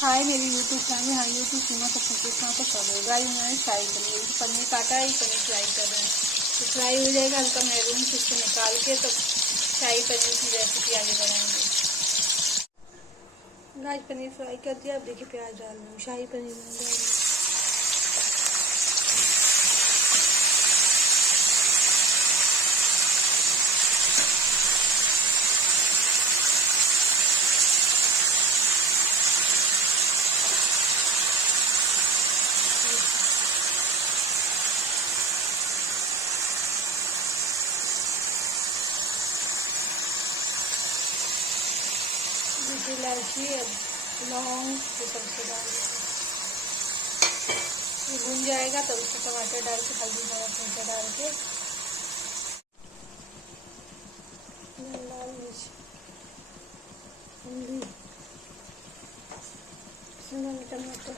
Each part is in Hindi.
हाय मेरी यूट्यूब फैमिली, हाँ यूट्यूब सीमा सब पूछना तो कर रहे गाइस। मैंने फ्राई पनीर काटा है, पनीर फ्राई कर रहे हैं। तो फ्राई हो जाएगा हल्का मैरून से, इसको निकाल के तो शाही पनीर की रेसिपी आगे बढ़ाएंगे। गाइस पनीर फ्राई कर दिया, अब देखिए प्याज डाल रही हूँ, शाही पनीर डाल रही हूँ। इलायची, लौंग ये सब से डाल ये भुन जाएगा तब उसमें टमाटर डाल के, हल्दी नमक मिर्चा डाल के, लाल मिर्च, हल्दी, टमाटर,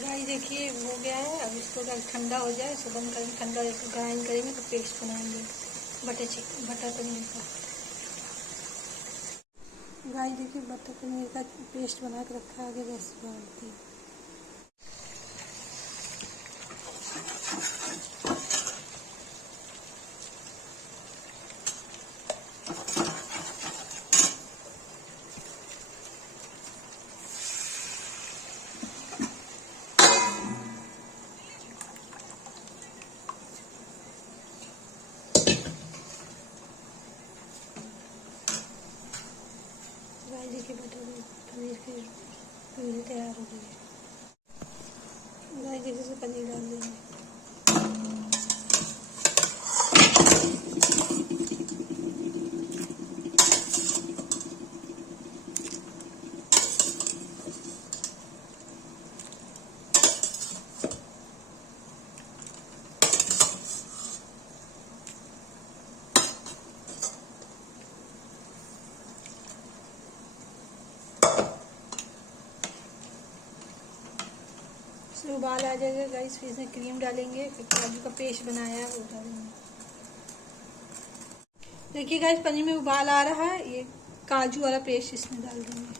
गाइस देखिए हो गया है। अब इसको अगर ठंडा हो जाए इसको बंद करेंगे, ठंडा ग्राइंड करेंगे तो पेस्ट बनाएंगे बटर पनीर का। गाइस देखिए बटर पनीर का पेस्ट बना के रखा है, आगे रेसिपी बनाती है। देखिए बटर पनीर की प्यूरी तैयार हो गई है। गाइस देखिए पनीर डाल देंगे। इसमें उबाल आ जाएगा गाइस, फिर इसमें क्रीम डालेंगे, फिर काजू का पेस्ट बनाया है वो डालेंगे। देखिए गाइस पनीर में उबाल आ रहा है, ये काजू वाला पेस्ट इसमें डाल देंगे।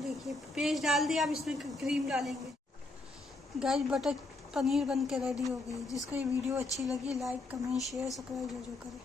देखिए पेस्ट डाल दिया, अब इसमें क्रीम डालेंगे। गाइस बटर पनीर बन के रेडी हो गई। जिसको ये वीडियो अच्छी लगी लाइक कमेंट शेयर सब्सक्राइब जो करें।